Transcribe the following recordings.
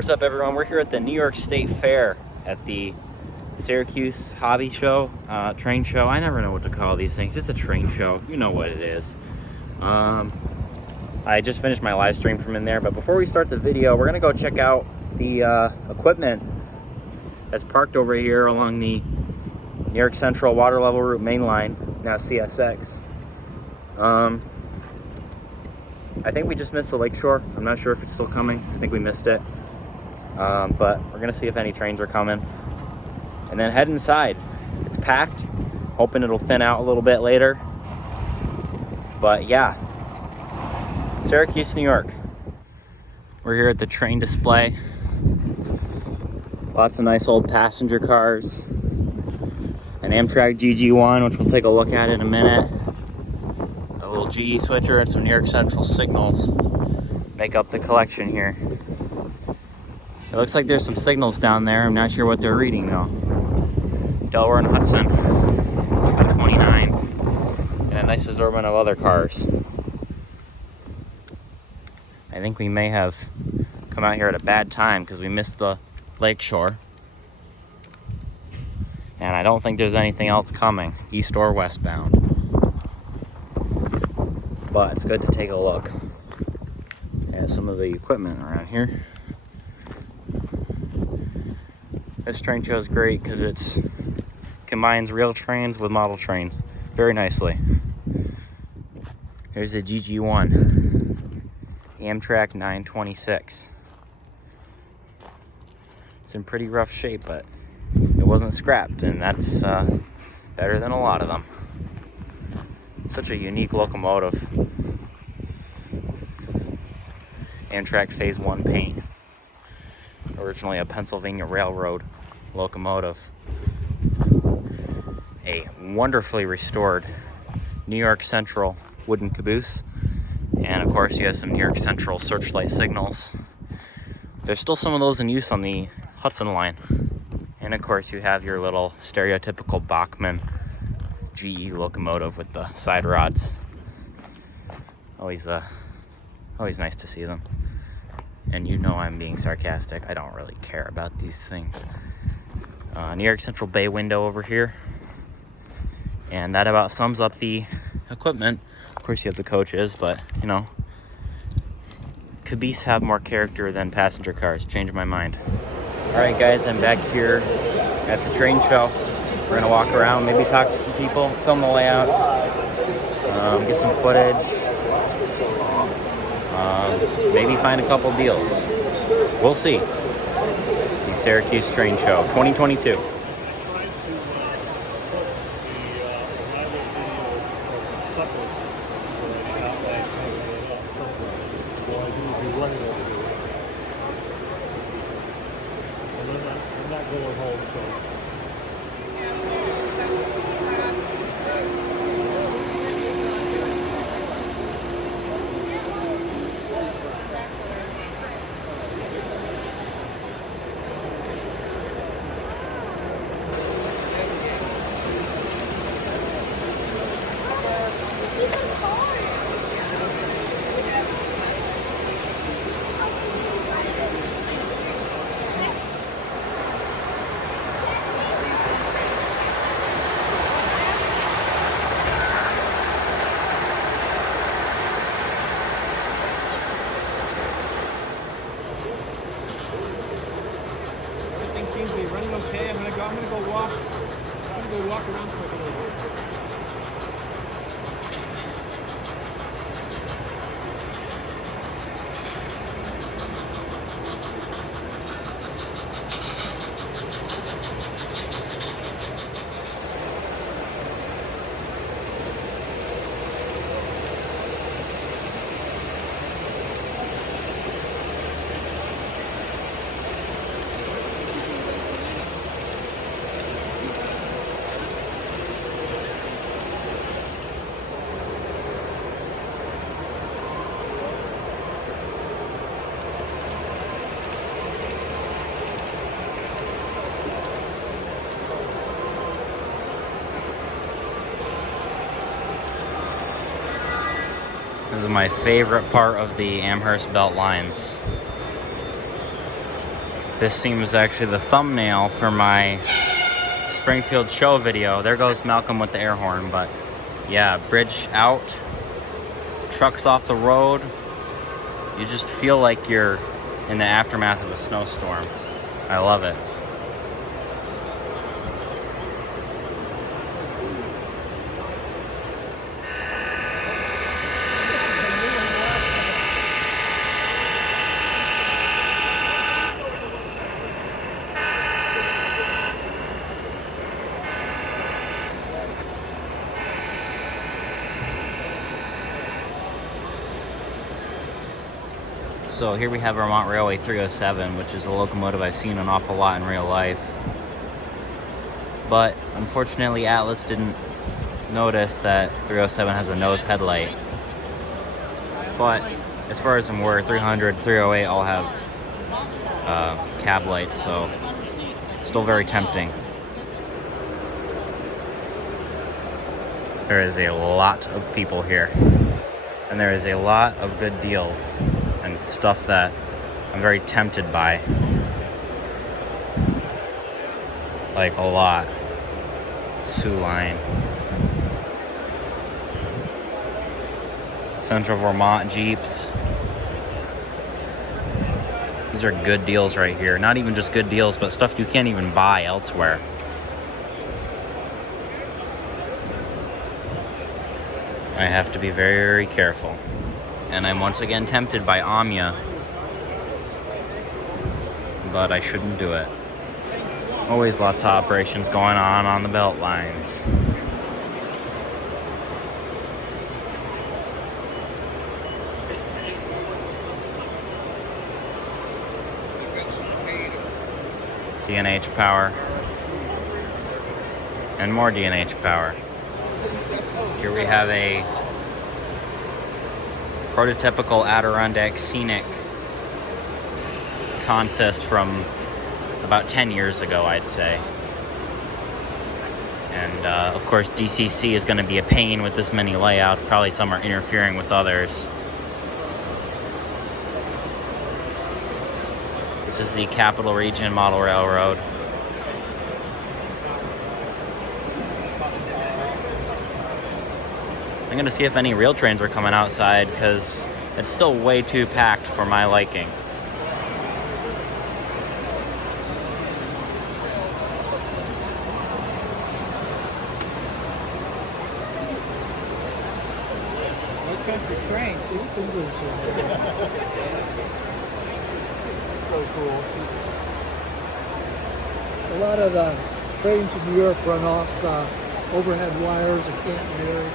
What's up, everyone? We're here at the New York State Fair at the Syracuse hobby show, train show. I never know what to call these things. It's a train show. You know what it is. I just finished my live stream from in there, but before we start the video, we're gonna go check out the equipment that's parked over here along the New York Central Water Level Route main line, now CSX. I think we just missed the Lakeshore. I'm not sure if it's still coming. I think we missed it. But we're gonna see if any trains are coming. And then head inside. It's packed. Hoping it'll thin out a little bit later. But yeah. Syracuse, New York. We're here at the train display. Lots of nice old passenger cars. An Amtrak GG1, which we'll take a look at in a minute. A little GE switcher and some New York Central signals make up the collection here. It looks like there's some signals down there. I'm not sure what they're reading though. Delaware and Hudson, 229, and a nice assortment of other cars. I think we may have come out here at a bad time because we missed the Lakeshore. And I don't think there's anything else coming, east or westbound. But it's good to take a look at some of the equipment around here. This train show is great because it combines real trains with model trains very nicely. Here's the GG1, Amtrak 926. It's in pretty rough shape, but it wasn't scrapped, and that's better than a lot of them. Such a unique locomotive. Amtrak Phase 1 paint. Originally a Pennsylvania Railroad locomotive. A wonderfully restored New York Central wooden caboose. And of course you have some New York Central searchlight signals. There's still some of those in use on the Hudson line. And of course you have your little stereotypical Bachmann GE locomotive with the side rods. Always nice to see them. And you know I'm being sarcastic. I don't really care about these things. New York Central bay window over here. And that about sums up the equipment. Of course you have the coaches, but you know, caboose have more character than passenger cars. Changed my mind. All right guys, I'm back here at the train show. We're gonna walk around, maybe talk to some people, film the layouts, get some footage. Maybe find a couple deals. We'll see. The Syracuse Train Show 2022. Seems to be running okay. I'm gonna go walk around for a little bit. This is my favorite part of the Amherst belt lines. This seems actually the thumbnail for my Springfield show video. There goes Malcolm with the air horn, but yeah, bridge out, trucks off the road. You just feel like you're in the aftermath of a snowstorm. I love it. So here we have Vermont Railway 307, which is a locomotive I've seen an awful lot in real life. But unfortunately, Atlas didn't notice that 307 has a nose headlight. But as far as I'm aware, 300, 308 all have cab lights, so still very tempting. There is a lot of people here, and there is a lot of good deals and stuff that I'm very tempted by. Like a lot. Sioux Line. Central Vermont Jeeps. These are good deals right here. Not even just good deals, but stuff you can't even buy elsewhere. I have to be very careful. And I'm once again tempted by Amiya, but I shouldn't do it. Always lots of operations going on the belt lines. DNH power. And more DNH power. Here we have a prototypical Adirondack scenic consist from about 10 years ago, I'd say. And of course, DCC is going to be a pain with this many layouts. Probably some are interfering with others. This is the Capital Region Model Railroad. I'm gonna see if any rail trains are coming outside, because it's still way too packed for my liking. No country trains. It's English. So cool. A lot of the trains in New York run off overhead wires and can't vary.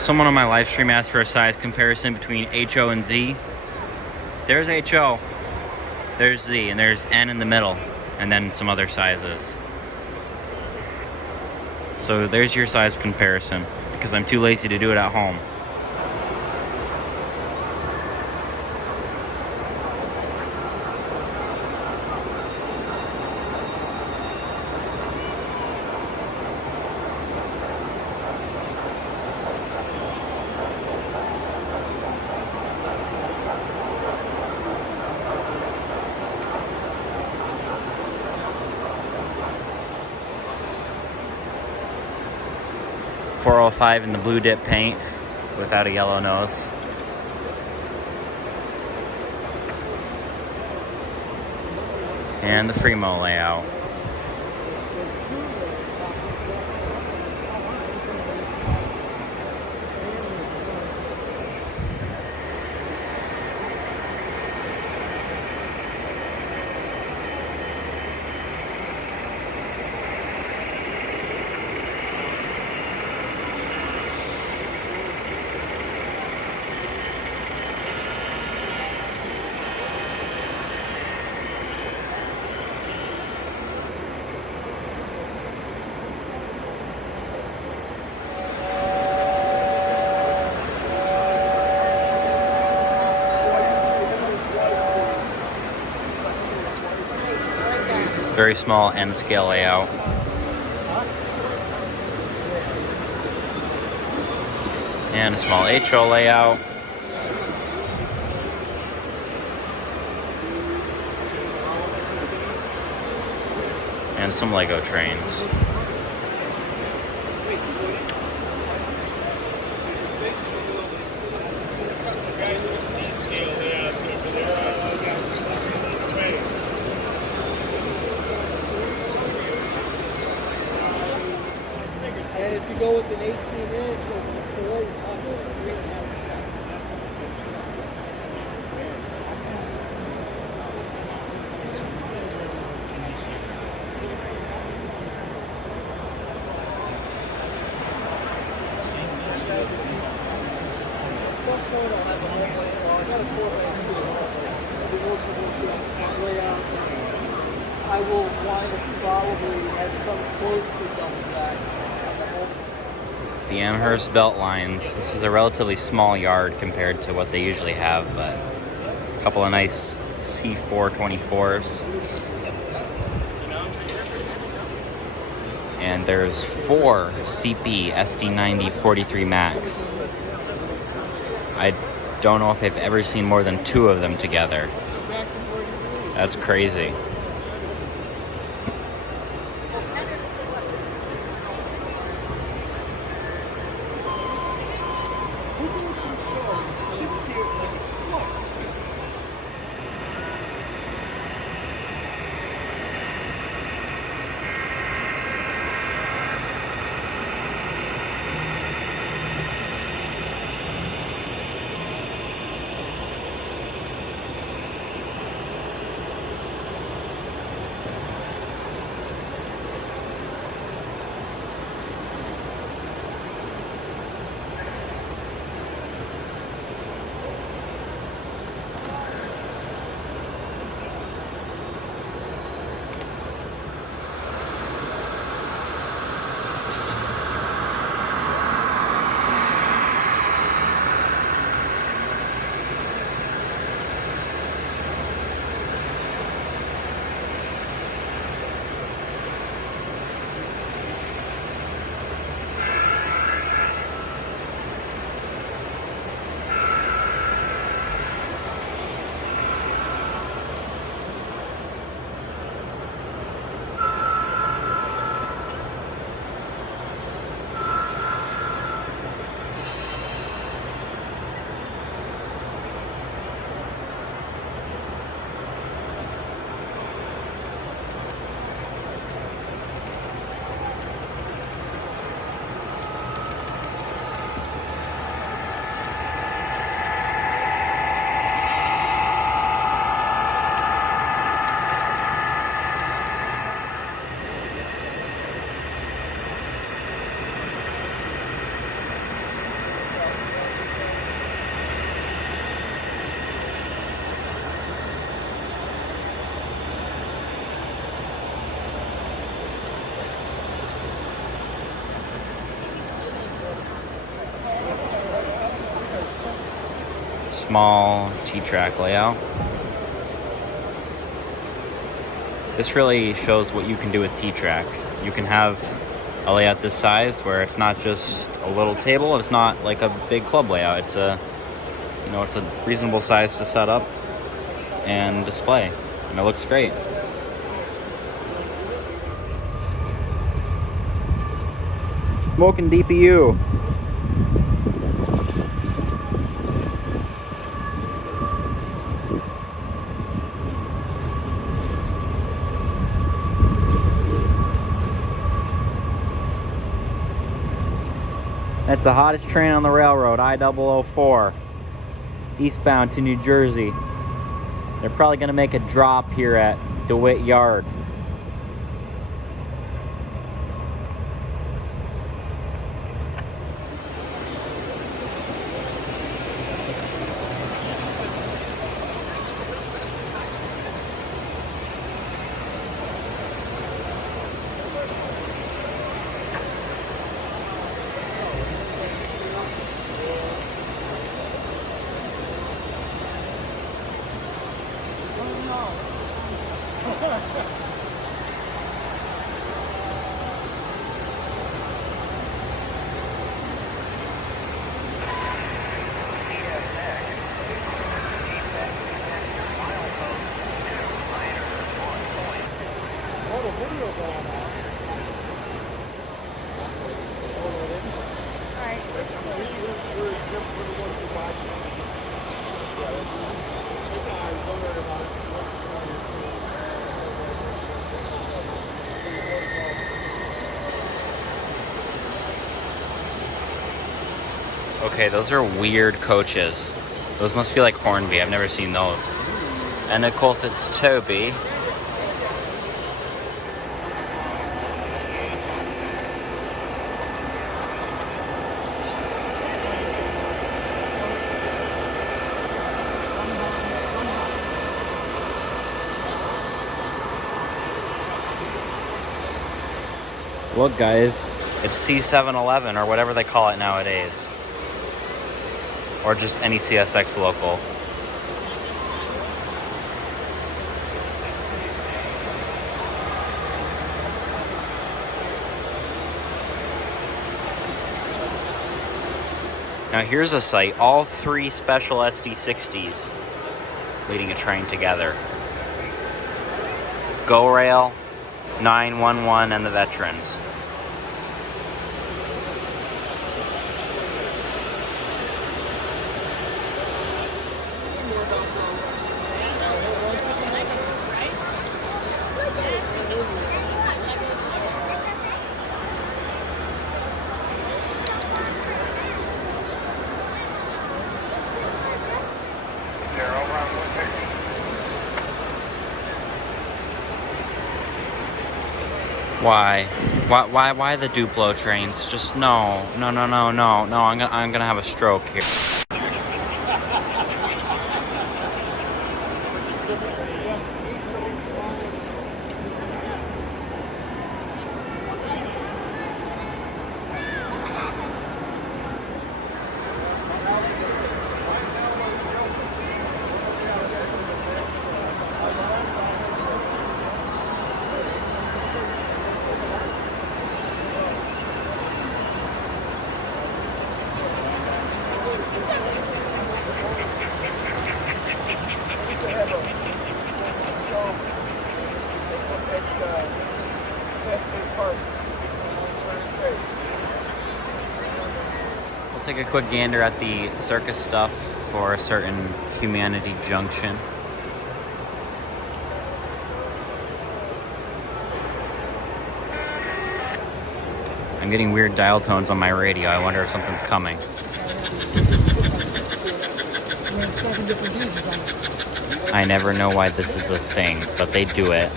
Someone on my live stream asked for a size comparison between HO and Z. There's HO, there's Z, and there's N in the middle, and then some other sizes. So there's your size comparison, because I'm too lazy to do it at home. .405 in the blue dip paint without a yellow nose. And the Free-Mo layout. Very small N-scale layout. And a small HO layout. And some Lego trains. And if you go with an 18-inch over the 4, you're talking 3.5%. At some point, I'll have a whole layout. Well, I got a 4-lane shoot. I'll be also working on that layout. I will wind up probably at some close to double jack. The Amherst belt lines. This is a relatively small yard compared to what they usually have, but a couple of nice C424s. And there's 4 CP SD90 43 Max. I don't know if I've ever seen more than 2 of them together. That's crazy. Small T-track layout. This really shows what you can do with T-track. You can have a layout this size where it's not just a little table, it's not like a big club layout. It's a, you know, it's a reasonable size to set up and display, and it looks great. Smoking DPU. That's the hottest train on the railroad, I-004, eastbound to New Jersey. They're probably going to make a drop here at DeWitt Yard. Okay, those are weird coaches. Those must be like Hornby. I've never seen those. And of course it's Toby. Look, guys, it's C711 or whatever they call it nowadays. Or just any CSX local. Now here's a site, all 3 special SD60s leading a train together. GO Rail, 911, and the Veterans. Why? Why the Duplo trains? Just no. I'm gonna have a stroke here. We'll take a quick gander at the Circus stuff for a certain Humanity Junction. I'm getting weird dial tones on my radio. I wonder if something's coming. I never know why this is a thing, but they do it.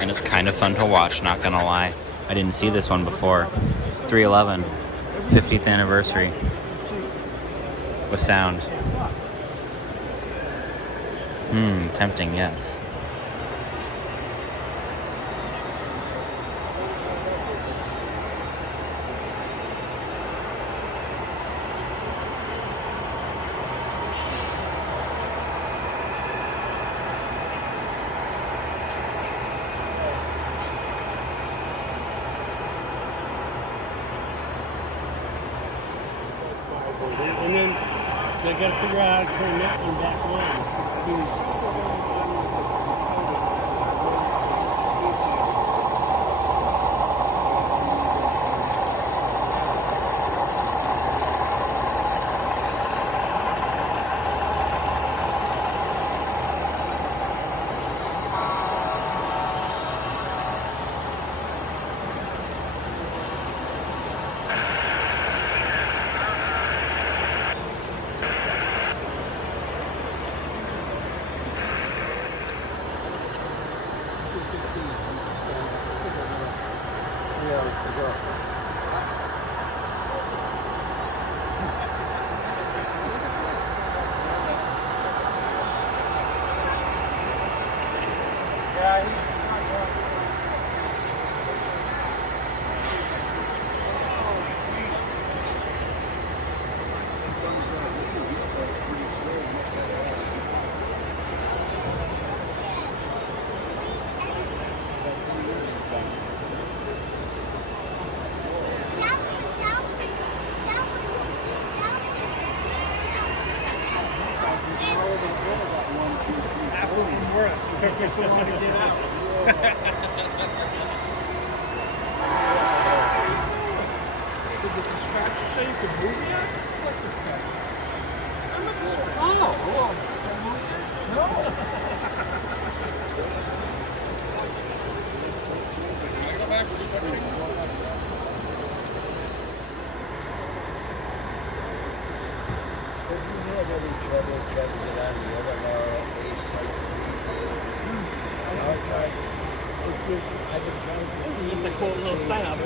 And it's kind of fun to watch, not gonna lie. I didn't see this one before. 311, 50th anniversary. With sound. Tempting, yes. And then they got to figure out how to turn that one back on. Took me so long to get out. Did the dispatcher say you could move yet? What dispatcher? Oh, no. Can I go back to the trouble trying to get on the NRHS site. I've been trying to. Just a cool little sign up.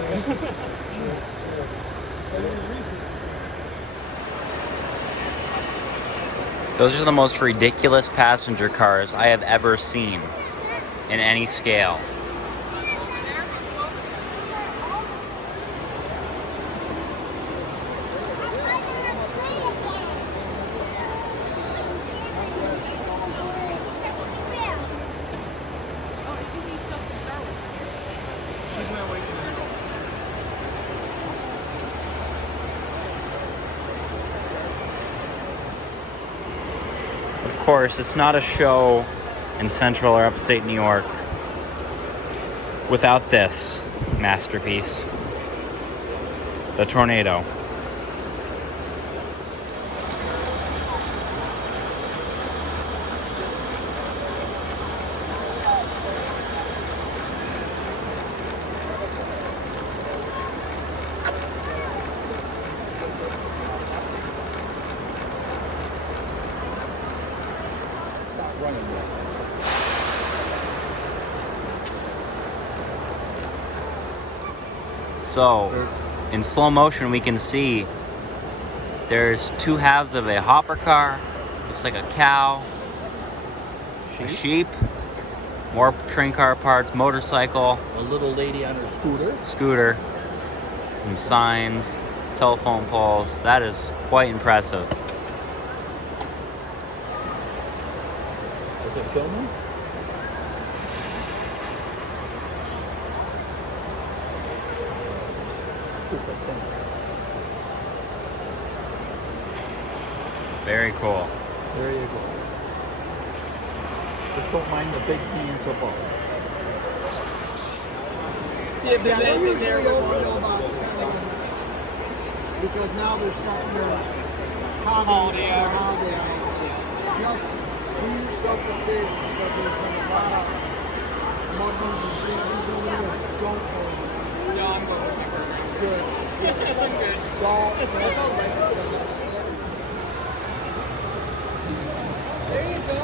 Those are the most ridiculous passenger cars I have ever seen in any scale. Of course, it's not a show in central or upstate New York without this masterpiece, the Tornado. So, in slow motion, we can see there's two halves of a hopper car. Looks like a cow, a sheep, more train car parts, motorcycle, A little lady on her scooter, some signs, telephone poles. That is quite impressive. Is it filming? Very cool. There you go. Just don't mind the big hands above. See if there's anything there. Because now they're starting to Holiday hours. holiday hours. Just do yourself a favor because there's been a lot of Muslims and Syracuse over there that don't own. No, I'm going. Good. I'm good. Don't. That's all right. There you go.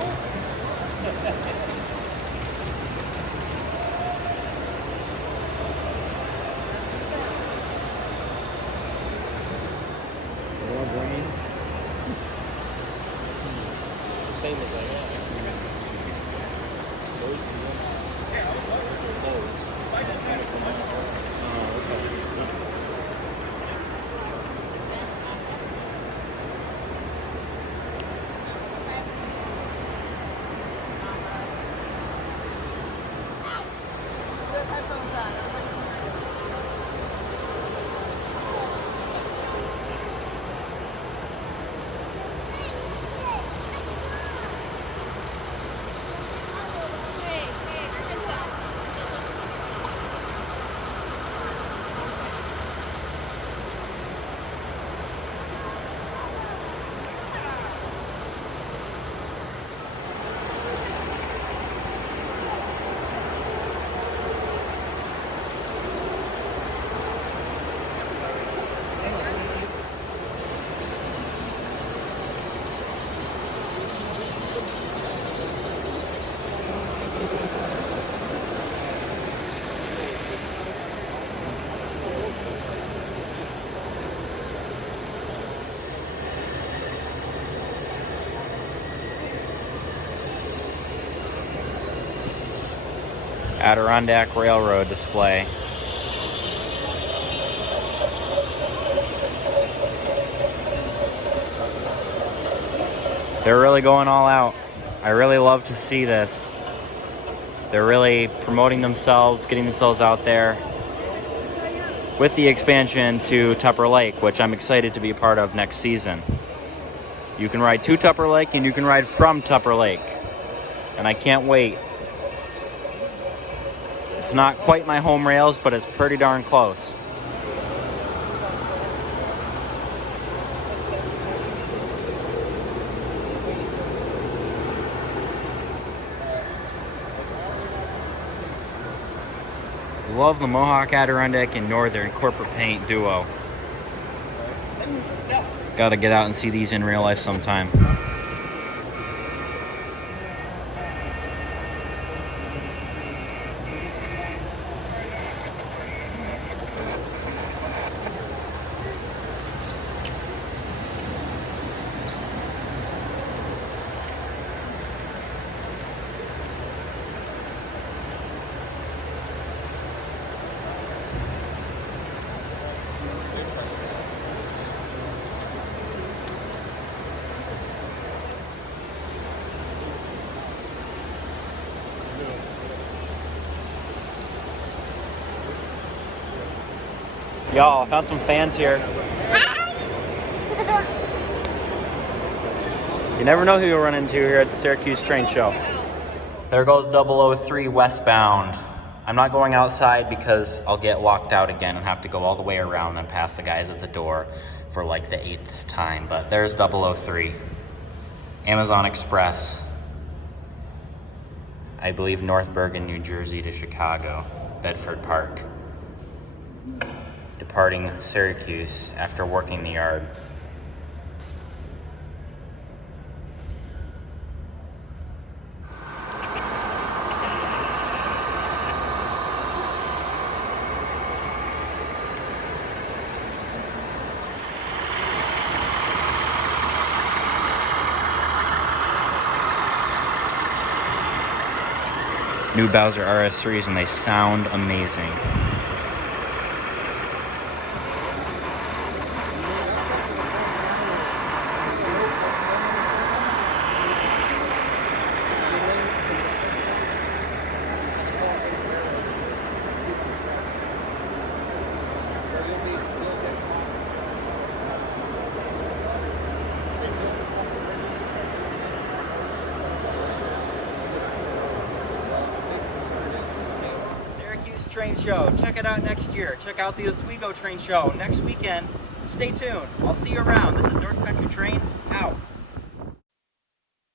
Same as I am. Adirondack Railroad display. They're really going all out. I really love to see this. They're really promoting themselves, getting themselves out there with the expansion to Tupper Lake, which I'm excited to be a part of next season. You can ride to Tupper Lake and you can ride from Tupper Lake. And I can't wait. It's not quite my home rails, but it's pretty darn close. Love the Mohawk Adirondack and Northern corporate paint duo. Gotta get out and see these in real life sometime. Y'all, I found some fans here. You never know who you'll run into here at the Syracuse train show. There goes 003 westbound. I'm not going outside because I'll get walked out again and have to go all the way around and pass the guys at the door for like the 8th time. But there's 003. Amazon Express. I believe North Bergen, New Jersey to Chicago, Bedford Park. Departing Syracuse after working the yard. New Bowser RS3s and they sound amazing. Train show. Check it out next year. Check out the Oswego train show next weekend. Stay tuned. I'll see you around. This is North Country Trains out.